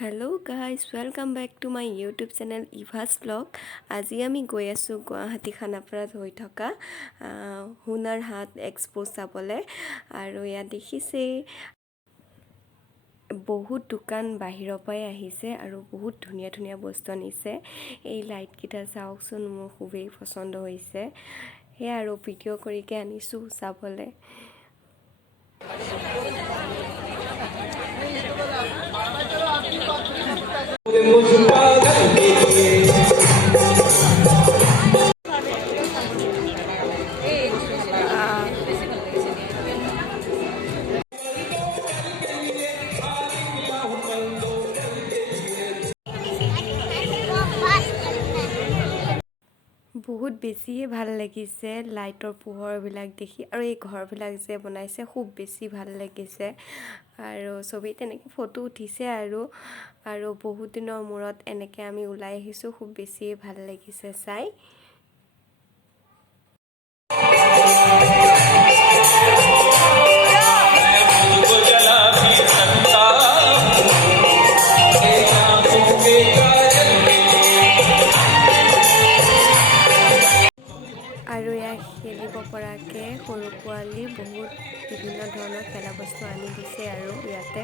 Hello' guys welcome back to my YouTube channel ইভাছ vlog. আজি আমি গৈ আছোঁ গুৱাহাটী খানাপাৰাত হৈ থকা হুনাৰ হাট এক্সপ' চাবলৈ। আৰু ইয়াত দেখিছেই বহুত দোকান বাহিৰৰ পৰাই আহিছে আৰু বহুত ধুনীয়া ধুনীয়া বস্তু আনিছে। এই লাইটকেইটা চাওকচোন, মোৰ খুবেই পচন্দ হৈছে। সেয়া আৰু ভিডিঅ' কৰিকৈ আনিছোঁ চাবলৈ। বহুত বেছিয়ে ভাল লাগিছে লাইটৰ পোহৰবিলাক দেখি, আৰু এই ঘৰবিলাক যে বনাইছে খুব বেছি ভাল লাগিছে। আৰু চবেই তেনেকৈ ফটো উঠিছে আৰু বহুত দিনৰ মূৰত এনেকৈ আমি ওলাই আহিছোঁ, খুব বেছিয়ে ভাল লাগিছে চাই। আৰু ইয়াক খেলিব পৰাকৈ সৰু পোৱালি বহুত বিভিন্ন ধৰণৰ খেলা বস্তু আনি দিছে আৰু ইয়াতে।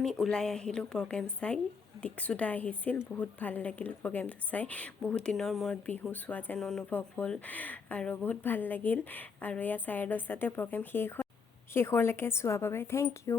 আমি ওলাই আহিলোঁ প্ৰগ্ৰেম চাই। দীক্ষুদা আহিছিল, বহুত ভাল লাগিল প্ৰগ্ৰেমটো চাই। বহুত দিনৰ মূৰত বিহু চোৱা যেন অনুভৱ হ'ল আৰু বহুত ভাল লাগিল। আৰু এয়া 10:30 প্ৰগ্ৰেম শেষ হ'ল। শেষলৈকে চোৱাৰ বাবে থেংক ইউ।